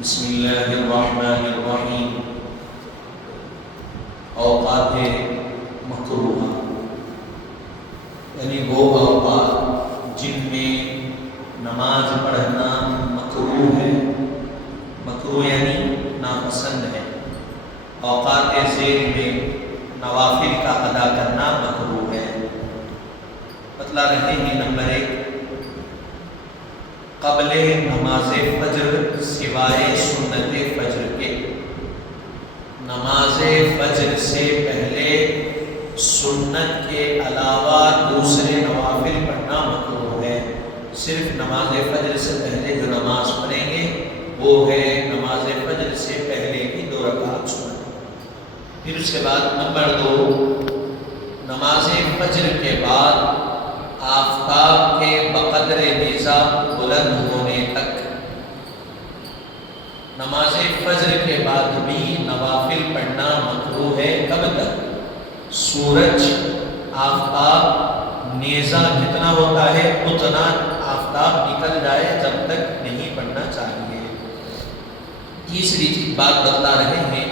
بسم اللہ الرحمن الرحیم۔ اوقات مکروہ یعنی وہ اوقات جن میں نماز پڑھنا مکروہ ہے، مکروہ یعنی ناپسند ہے۔ اوقات ذیل میں نوافل کا ادا کرنا مکروہ ہے۔ بتلا رہے ہیں نمبر 1، قبل نماز فجر سوائے سنت فجر کے، نماز فجر سے پہلے سنت کے علاوہ دوسرے نوافل پڑھنا مکروہ ہے۔ صرف نماز فجر سے پہلے جو نماز پڑھیں گے وہ ہے نماز فجر سے پہلے کی 2 رکعت سنت۔ پھر اس کے بعد نمبر 2، نماز فجر کے بعد آفتاب کے بقدر نیزہ بلند ہونے تک، نماز فجر کے بعد بھی نوافل پڑھنا مکروہ ہے۔ کب تک؟ سورج آفتاب نیزہ جتنا ہوتا ہے اتنا آفتاب نکل جائے جب تک نہیں پڑھنا چاہیے۔ تیسری بات بتا رہے ہیں،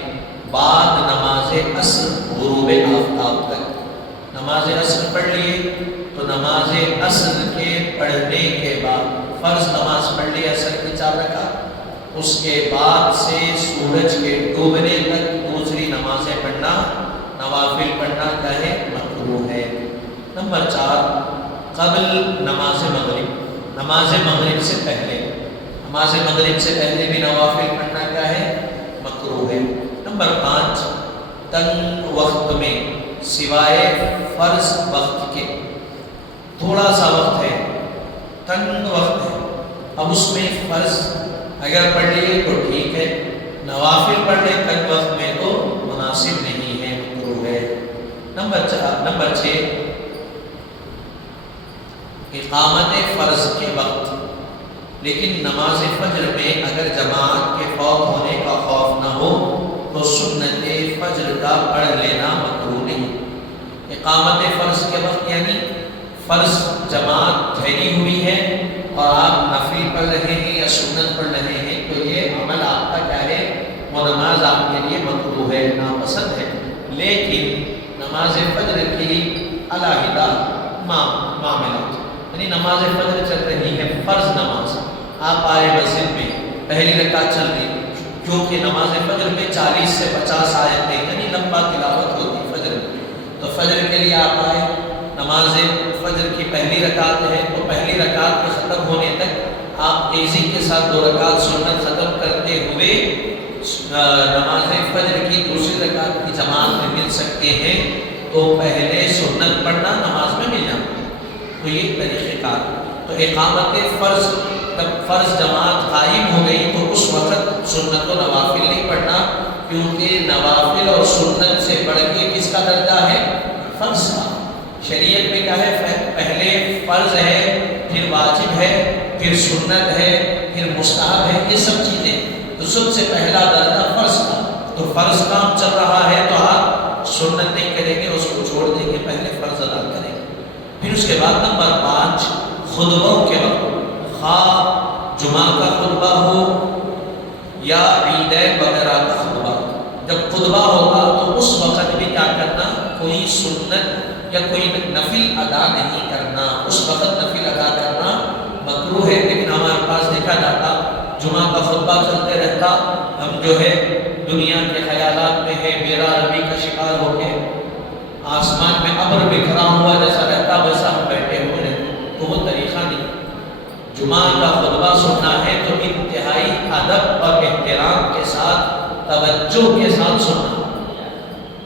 بعد نماز عصر غروب آفتاب تک، نماز عصر پڑھ لیے تو نماز عصر کے پڑھنے کے بعد فرض نماز پڑھ لی عصر کی 4 رکعت، اس کے بعد سے سورج کے ڈوبنے تک دوسری نمازیں پڑھنا، نوافل پڑھنا کہے مکروہ ہے۔ نمبر 4، قبل نماز مغرب، نماز مغرب سے پہلے، نماز مغرب سے پہلے بھی نوافل پڑھنا کیا ہے؟ مکروہ ہے۔ نمبر 5، تنگ وقت میں سوائے فرض وقت کے، تھوڑا سا وقت ہے، تنگ وقت ہے، اب اس میں فرض اگر پڑھ لیے تو ٹھیک ہے، نوافل پڑھ لے تنگ وقت میں تو مناسب نہیں ہے، مکروہ ہے۔ نمبر 6، اقامت فرض کے وقت، لیکن نماز فجر میں اگر جماعت کے فوت ہونے کا خوف نہ ہو تو سنت فجر کا پڑھ لینا مکروہ نہیں۔ اقامت فرض کے وقت یعنی فرض جماعت ٹھہری ہوئی ہے اور آپ نفل پڑھ رہے ہیں یا سنت پڑھ رہے ہیں تو یہ عمل آپ کا کیا ہے؟ وہ نماز آپ کے لیے مکروہ ہے، ناپسند ہے۔ لیکن نماز فجر کی علیحدہ معاملات، یعنی نماز فجر چل رہی ہے فرض نماز، آپ آئے مسجد میں، پہلی رکعت چل رہی، کیونکہ نماز فجر میں 40 سے 50 آیتیں یعنی لمبا تلاوت ہوتی ہے فجر میں، تو فجر کے لیے آپ آئے، نماز فجر کی پہلی رکعت ہے تو پہلی رکعت کے ختم ہونے تک آپ تیزی کے ساتھ 2 رکعت سنت ختم کرتے ہوئے نماز فجر کی دوسری رکعت کی جماعت میں مل سکتے ہیں، تو پہلے سنت پڑھنا نماز میں مل جاتا ہے، تو یہ طریقہ کار۔ تو اقامت فرض، جب فرض جماعت قائم ہو گئی تو اس وقت سنت و نوافل نہیں پڑھنا، کیونکہ نوافل اور سنت سے بڑھ کے کس کا درجہ ہے؟ فرض کا۔ شریعت میں کیا ہے؟ پہلے فرض ہے، پھر واجب ہے، پھر سنت ہے، پھر مستحب ہے، یہ سب چیزیں، تو سب سے پہلا درجہ فرض کا۔ تو فرض کام چل رہا ہے تو آپ سنت نہیں کریں گے، اس کو چھوڑ دیں گے، پہلے فرض ادا کریں گے۔ پھر اس کے بعد نمبر 5، خطبوں کے وقت، خواہ جمعہ کا خطبہ ہو یا عیدین وغیرہ کا خطبہ، جب خطبہ ہوگا تو اس وقت بھی کیا کرنا؟ کوئی سنت یا کوئی نفل ادا نہیں کرنا، اس وقت نفل ادا کرنا مکروہ ہے۔ لیکن ہمارے پاس دیکھا جاتا جمعہ کا خطبہ چلتے رہتا، ہم جو ہے دنیا کے خیالات میں ہے، میرا ربی کا شکار ہو کے آسمان میں ابر بکھرا ہوا جیسا رہتا ویسا ہم بیٹھے ہوئے رہتے، تو وہ طریقہ نہیں۔ جمعہ کا خطبہ سننا ہے تو انتہائی ادب اور احترام کے ساتھ، توجہ کے ساتھ سننا،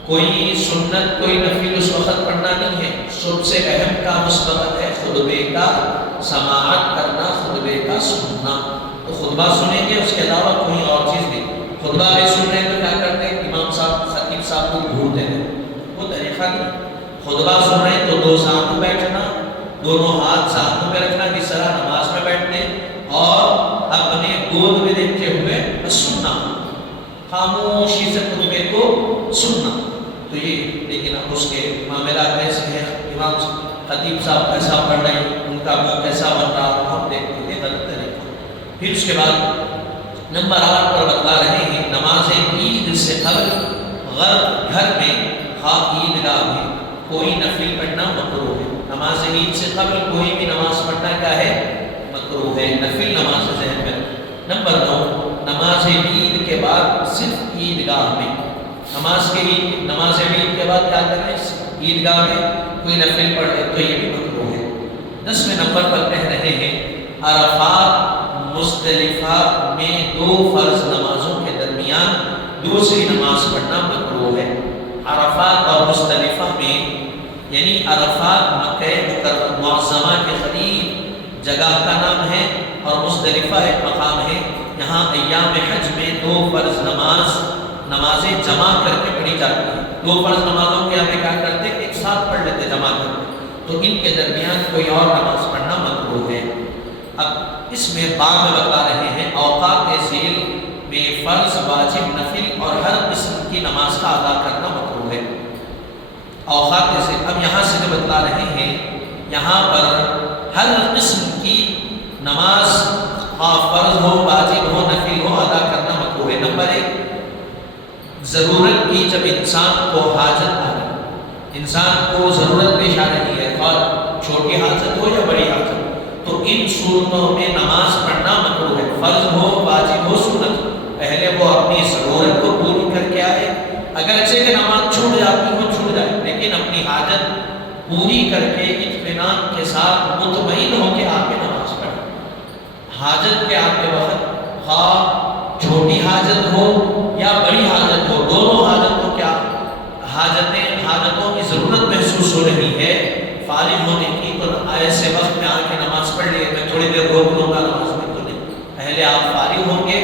کوئی سنت کوئی نفل اس وقت پڑھنا نہیں ہے۔ سب سے اہم کام اس وقت ہے خطبے کا سماعت کرنا، خطبے کا سننا۔ تو خطبہ سنیں گے، اس کے علاوہ کوئی اور چیز نہیں۔ خطبہ بھی سن رہے ہیں تو کیا کرتے ہیں؟ امام صاحب، خطیب صاحب کو گھورتے ہیں، وہ طریقہ نہیں۔ خطبہ سن رہے ہیں تو 2 ساتھ میں بیٹھنا، دونوں ہاتھ ساتھ میں رکھنا جس طرح نماز میں بیٹھتے، اور اپنے گود میں دیکھتے ہوئے بس سننا، خاموشی سے خطبے کو سننا۔ تو یہ، لیکن اب اس کے معاملات ایسے ہیں، امام خطیب صاحب کیسا پڑھ رہے ہیں، ان کا منہ کیسا بن رہا، ہم دیکھتے ہیں، غلط طریقہ۔ پھر اس کے بعد نمبر 8 سے قبل گھر میں عیدگاہ میں کوئی نفل پڑھنا مکروہ ہے. نماز عید سے قبل کوئی بھی نماز پڑھنا کیا ہے؟ مکروہ ہے. نفل نماز ذہن میں. نمبر 9، نماز عید کے بعد صرف عیدگاہ میں نماز عید کے بعد کیا کریں؟ عیدگاہ میں کوئی نفل پڑھ لے تو یہ بھی مکروہ ہے. 10ویں نمبر پر کہہ رہے ہیں عرفات مزدلفہ میں 2 فرض نمازوں کے درمیان دوسری نماز پڑھنا مکروہ ہے. عرفات اور مزدلفہ میں، یعنی عرفات مکہ معظمہ کے قریب جگہ کا نام ہے اور مزدلفہ ایک مقام ہے. یہاں ایام حج میں 2 فرض نمازیں جمع کر کے پڑھی جاتی ہیں. 2 فرض نمازوں کے ہمیں کیا کرتے ہیں؟ ایک ساتھ پڑھ لیتے جمع کر کے. تو ان کے درمیان کوئی اور نماز پڑھنا مکروہ ہے. اب اس میں بعد میں بتا رہے ہیں اوقات ذیل میں فرض، واجب، نفل اور ہر قسم کی نماز کا ادا کرنا مکروہ ہے. اوقات ذیل اب یہاں سے جو بتلا رہے ہیں، یہاں پر ہر قسم کی نماز فرض ہو، واجب ہو، نفل ہو، ادا کرنا مکروہ ہے. نمبر 1، ضرورت کی جب انسان کو حاجت آ رہی، انسان کو ضرورت پیش آ رہی ہے، اور چھوٹی حاجت ہو یا بڑی حاجت، تو ان صورتوں میں نماز پڑھنا مکروہ ہے. فرض ہو، واجب ہو، سنت ہو، پہلے وہ اپنی ضرورت کو پوری کر کے آئے. اگرچہ کہ نماز چھوٹ جاتی ہو چھوٹ جائے، لیکن اپنی حاجت پوری کر کے اطمینان کے ساتھ مطمئن ہو کے آپ کے نماز پڑھیں. حاجت کے آتے وقت خواہ چھوٹی حاجت ہو یا بڑی حاجت ہو، دونوں حاجتوں کیا حاجتوں کی ضرورت محسوس ہو رہی ہے فارغ ہونے کی، تو ایسے وقت میں آ کے نماز پڑھ لیے. میں تھوڑی دیر روک لوں گا نماز میں تو نہیں، پہلے آپ فارغ ہوں گے،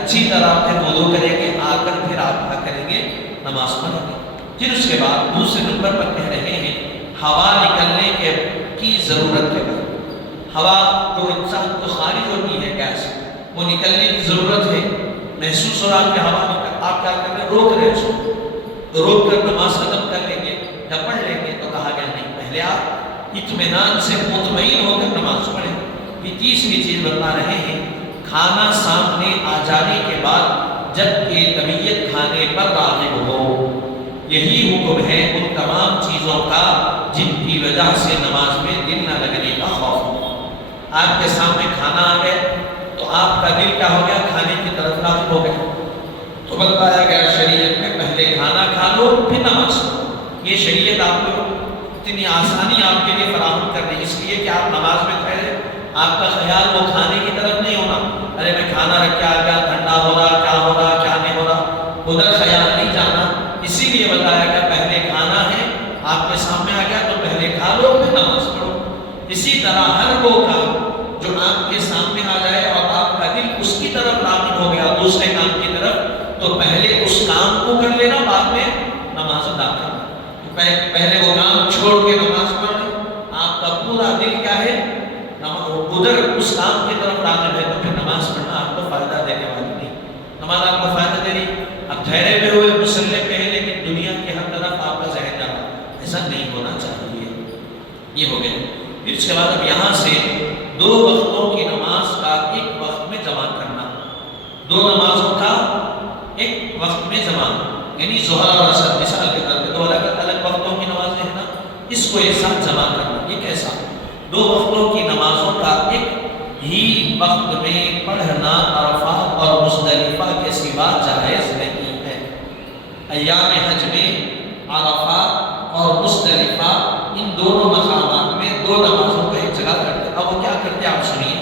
اچھی طرح پھر وضو کریں گے، آ کر پھر آپ کیا کریں گے؟ نماز پڑھیں گے. پھر اس کے بعد دوسرے نمبر پر کہہ رہے ہیں ہوا نکلنے کی ضرورت کے بعد. ہوا جو انسان کو خارج ہوتی ہے گیس، وہ نکلنے کی ضرورت ہے، محسوس ہو رہا کہ ہوا نکل، آپ کیا کر رہے ہیں؟ روک رہے ہیں اس کو، روک کر نماز ختم کر لیں گے یا پڑھ لیں گے. تو کہا گیا نہیں، پہلے آپ اطمینان سے مطمئن ہو کر نماز پڑھیں. یہ تیسری چیز بتا رہے ہیں کھانا سامنے آ جانے کے بعد جب کہ طبیعت کھانے پر راغب ہو. یہی حکم ہے ان تمام چیزوں کا جن کی وجہ سے نماز میں دل نہ لگنے کا خوف ہو. آپ کے سامنے کھانا آ گیا تو آپ کا دل کیا ہو گیا؟ کھانے کی طرف راغب ہو گیا. تو بتایا گیا شریعت میں پہلے کھانا کھا لو پھر نماز پڑھو. یہ شریعت آپ کو اتنی آسانی آپ کے لیے فراہم کر رہی ہے، اس لیے کہ آپ نماز میں ٹھہرے، آپ کا خیال وہ کھانے کی طرف نہیں ہونا، ارے میں کھانا رکھ کے آ گیا، ٹھنڈا ہو رہا، کیا ہو رہا، کیا نہیں ہو رہا، ادھر خیال نہیں جانا. اسی لیے بتایا گیا پہلے کھانا ہے، آپ کے سامنے آ گیا تو پہلے کھا لو پھر نماز پڑھو. اسی طرح ہر وہ کام جو آپ کے سامنے آ جائے اور آپ کا دل اس کی طرف راغب ہو گیا دوسرے کام کی طرف، تو پہلے اس کام کو کر لینا، بعد میں نماز ادا کرنا. تو پہلے وہ کام چھوڑ کے نماز پڑھ لیں، آپ کا پورا دل کیا ہے؟ ادھر اس کام کی طرف راغب ہے، تو پھر نماز پڑھنا آپ کو فائدہ دینے والی نہیں. نماز آپ کو فائدہ دے رہی، اب ٹھہرے ہوئے ہوئے مسلح پہ ہے لیکن دنیا کی ہر طرف آپ کا ذہن جا رہا، ایسا نہیں ہونا چاہیے. یہ ہو گیا. پھر اس کے بعد اب یہاں سے 2 وقتوں کی نماز کا ایک وقت میں جمع کرنا، 2 نمازوں کا ایک وقت میں جمع، یعنی ظہر اور عصر مثال کے طور پہ 2 الگ الگ وقتوں کی نمازیں ہیں نا، اس کو ایک ساتھ جمع کرنا. یہ کیسا؟ 2 وقتوں کی نمازوں کا ایک ہی وقت میں پڑھنا عرفات اور مزدلفہ کے سوا جائز نہیں ہے. ایام حج میں عرفات اور مزدلفہ ان دونوں مقامات میں 2 نمازوں کو ایک جگہ کرتے ہیں. اب وہ کیا کرتے ہیں آپ سنیے.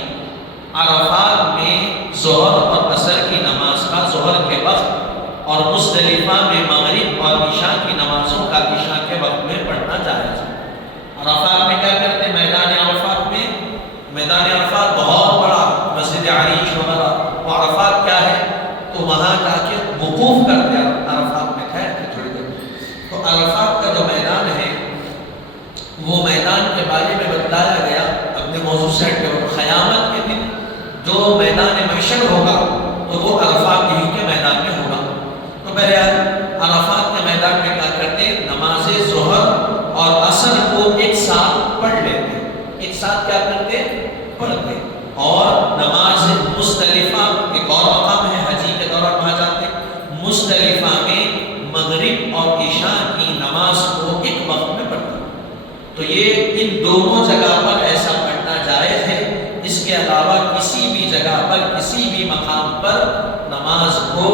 عرفات میں ظہر اور عصر کی نماز کا ظہر کے وقت اور مزدلفہ میں مغرب اور عشاء کی نمازوں کا عشاء کے وقت میں پڑھنا جائز ہے. عرفات میں کیا کرتے ہیں؟ میدان عرفات بہت بڑا، مسجد عریش وغیرہ، وہ عرفات کیا ہے؟ تو وہاں جا کے وقوف کرتے ہیں عرفات میں ٹھہر کے تھوڑی دیر. تو عرفات کا جو میدان ہے وہ میدان کے بارے میں بتلایا گیا اپنے موضوع سے ہٹ کے. قیامت کے دن جو میدان محشر ہوگا تو وہ عرفات ہی کے میدان میں ہوگا. تو بہرحال عرفات کے میدان میں کیا کرتے؟ نماز ظہر اور عصر کو ایک ساتھ پڑھ لیتے، ایک ساتھ کیا کرتے؟ پڑھتے. اور نماز مزدلفہ ایک اور مقام ہے، حجی کے دوران وہاں جاتے. مزدلفہ میں بات پر نماز کو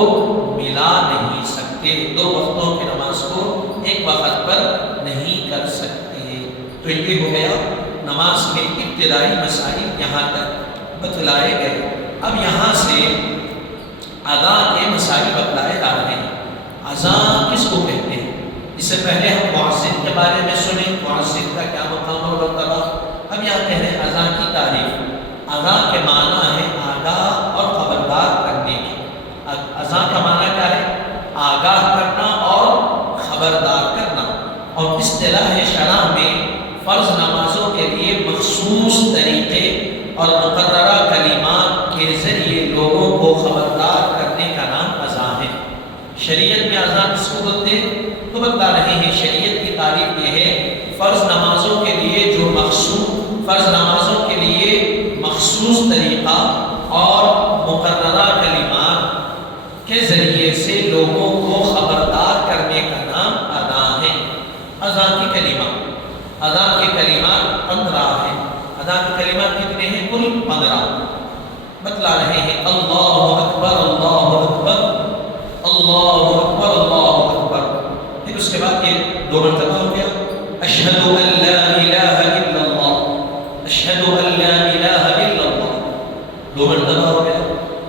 ملا نہیں سکتے، دو وقتوں کی نماز کو ایک وقت پر نہیں کر سکتے۔ تو یہ ہو گیا نماز کے ابتدائی مسائل یہاں تک بتلائے گئے۔ اب یہاں سے اذان کے مسائل بتلائے جا رہے ہیں۔ اذان کس کو کہتے ہیں؟ اس سے پہلے ہم مؤذن کے بارے میں سنیں، مؤذن کا کیا مقام اور مرتبہ۔ اب یہاں کہہ رہے ہیں اذان کی تعریف۔ اذان کے معنی ہے آگاہ اور خبردار کرنے کی۔ اذان کا معنی کیا ہے؟ آگاہ کرنا اور خبردار کرنا۔ اور اصطلاح شرع میں فرض نمازوں کے لیے مخصوص طریقے اور مقررہ کلمات کے ذریعے لوگوں کو خبردار کرنے کا نام اذان ہے۔ شریعت میں اذان کس کو بولتے ہیں؟ تو بتا رہے ہیں شریعت کی تعریف یہ ہے فرض نمازوں کے لیے جو مخصوص طریقہ اور مقررہ کلمات کے ذریعے سے لوگوں کو خبردار کرنے کا نام اذان ہے۔ اذان کی کلمات 15 ہیں۔ اذان کی کلمات کتنے ہیں؟ کل 15 بتلا رہے ہیں۔ اللہ اکبر اللہ اکبر اللہ اکبر اللہ اکبر۔ پھر اس کے بعد یہ 2 مرتبہ ہو گیا اشہد ان لا الہ الا اللہ، اشہد ان لا الہ الا اللہ، 2 مرتبہ ہو گیا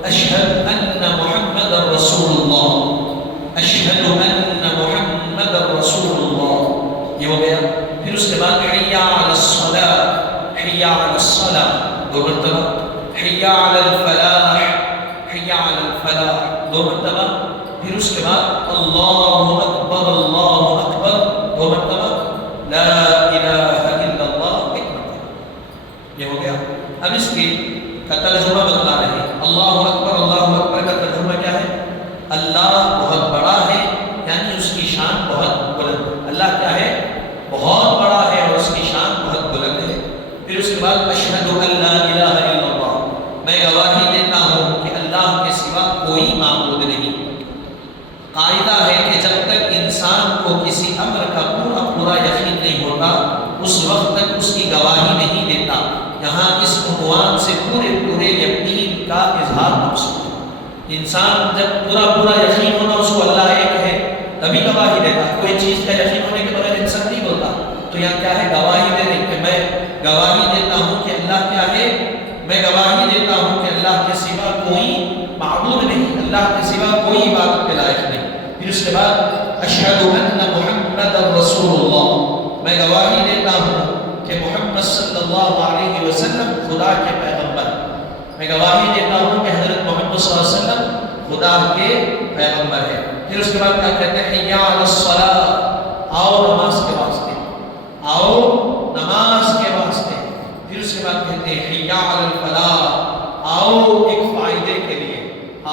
اشہد ان محمد رسول اللہ، اشہد ان محمد رسول اللہ، یہ ہو گیا۔ پھر اس کے بعد حی علی الصلاۃ، حی علی الصلاۃ، 2 مرتبہ، حی علی الفلاح، حی علی الفلاح، 2 مرتبہ۔ پھر اس کے بعد اللہ اکبر 2 مرتبہ، لا الہ الا اللہ 1 مرتبہ، یہ ہو گیا۔ اب اس کی کا ترجمہ بتلا رہے ہیں۔ اللہ اکبر کا ترجمہ کیا ہے؟ اللہ بہت بڑا ہے، یعنی اس کی شان بہت بلند۔ اللہ کیا ہے؟ بہت بڑا ہے اور اس کی شان بہت بلند ہے۔ پھر اس کے بعد اشہد ان لا الہ الا اللہ، میں گواہی دیتا ہوں کہ اللہ کے سوا کوئی معبود نہیں۔ قاعدہ ہے کہ جب تک انسان کو کسی امر کا پورا یقین نہیں ہوتا اس وقت تک اس کی گواہی نہیں دیتا۔ یہاں اس عنوان سے پورے یقین کا اظہار مقصود ہے۔ انسان جب پورا یقین ہونا اس کو اللہ ایک ہے تبھی گواہی دیتا۔ کوئی چیز کا یقین ہونے کے بغیر انسان نہیں بولتا۔ تو یہاں کیا ہے؟ گواہی دینے کہ میں گواہی دیتا ہوں کہ اللہ کیا ہے، میں گواہی دیتا ہوں کہ اللہ کے سوا کوئی معبود نہیں، اللہ کے سوا کوئی عبادت کے لائق نہیں۔ پھر اس کے بعد اشہد ان محمد رسول اللہ، میں گواہی دیتا ہوں کہ محمد صلی اللہ علیہ وسلم خدا کے پیغمبر، میں گواہی دیتا ہوں کہ حضرت محمد صلی اللہ علیہ وسلم خدا کے پیغمبر ہے۔ پھر اس کے بعد کیا کہتے ہیں؟ حی علی الصلاۃ، آؤ نماز کے واسطے، آؤ نماز کے واسطے۔ پھر اس کے بعد کہتے ہیں حی علی الفلاح، آؤ ایک فائدے کے لیے،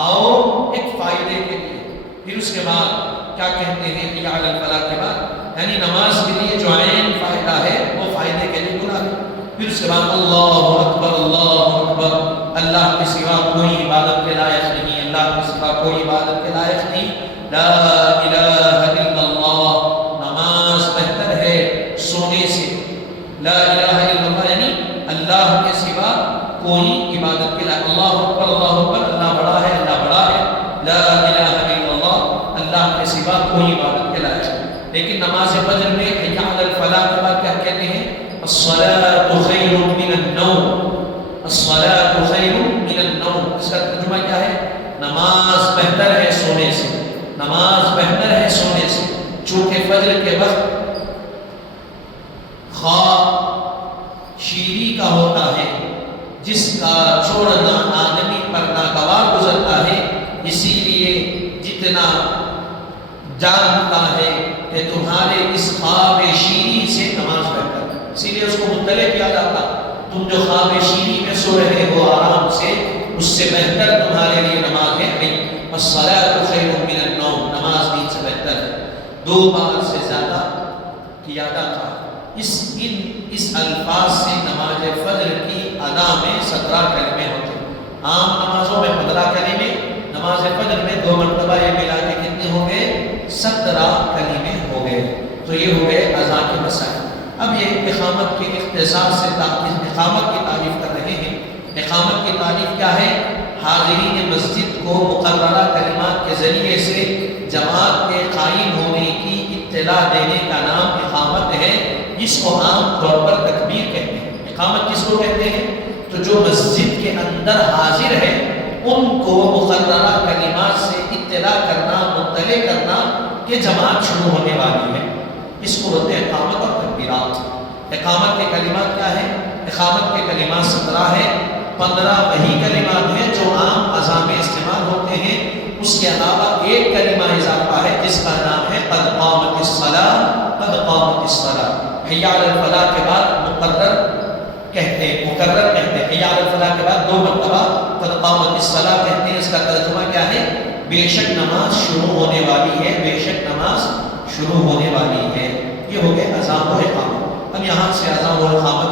آؤ ایک فائدے کے لیے۔ پھر اس کے بعد کیا کہتے ہیں؟ حی علی الفلاح کے بعد یعنی نماز کے لیے جو عین فائدہ ہے وہ فائدے کے لیے بلا دیں۔ پھر اس کے بعد اللہ اکبر اللہ کے سوا کوئی عبادت کے لائق نہیں، اللہ کے سوا کوئی عبادت کے لائق نہیں، لا الہ الا اللہ، نماز بہتر ہے سونے سے، لا الہ الا اللہ یعنی اللہ کے سوا کوئی عبادت کے لائق، اللہ اکبر اللہ بڑا ہے، اللہ بڑا ہے، لا الہ الا اللہ، اللہ کے سوا کوئی عبادت کے لائق نہیں۔ لیکن نماز فجر میں حی علی الفلاح کے بعد کیا کہتے ہیں؟ الصلاۃ خیر من النوم، الصلاۃ خیر من النوم، اس کا ترجمہ کیا ہے؟ نماز بہتر ہے سونے سے، نماز بہتر ہے سونے سے۔ چونکہ فجر کے وقت خواب شیری کا ہوتا ہے جس کا چھوڑنا آدمی پر ناگوار گزرتا ہے، اسی لیے جتنا جانتا ہے کہ تمہارے اس خواب شیری سے نماز بہتر ہے، اسی لیے اس کو مطلع کیا جاتا، تم جو خواب شیری میں سو رہے ہو آرام سے، اس سے بہتر تمہارے لیے نماز ہے نہیں۔ الصلاۃ خیر من النوم، نماز نیند سے بہتر ہے۔ 2 بار سے زیادہ کیا جاتا۔ اس الفاظ سے نماز فجر کی ادا میں 17 کلمے ہوتے ہیں۔ عام نمازوں میں 15 کلمے، نماز فجر میں 2 مرتبہ یہ ملا کے کتنے ہو گئے؟ 17 کلمے ہو گئے۔ تو یہ ہو گئے اذان کے مسائل۔ اب یہ اقامت کے اختصاص سے اقامت کی تعریف کر رہے ہیں۔ اقامت کی تعریف کیا ہے؟ حاضرین مسجد کو مقررہ کلمات کے ذریعے سے جماعت کے قائم ہونے کی اطلاع دینے کا نام اقامت ہے، جس کو عام طور پر تکبیر کہتے ہیں۔ اقامت کس کو کہتے ہیں؟ تو جو مسجد کے اندر حاضر ہے ان کو مقررہ کلمات سے اطلاع کرنا، مطلع کرنا کہ جماعت شروع ہونے والی ہے، اس کو بولتے ہیں اقامت اور تکبیرات۔ اقامت کے کلمات کیا ہے؟ اقامت کے کلمات 17 ہے، 15 وہی کلمات ہیں جو عام اذان میں استعمال ہوتے ہیں، اس کے علاوہ ایک کلمہ اضافہ ہے جس کا نام ہے قد قامت الصلاۃ، قد قامت الصلاۃ۔ حی علی الفلاح کے بعد مقرر کہتے ہیں، مقرر کہتے ہیں، حی علی الفلاح کے بعد 2 مرتبہ قد قامت الصلاۃ کہتے ہیں۔ اس کا ترجمہ کیا ہے؟ بے شک نماز شروع ہونے والی ہے، بے شک نماز شروع ہونے والی ہے۔ یہ ہو گئے اذان و اقامت۔ اب یہاں سے اذان و اقامت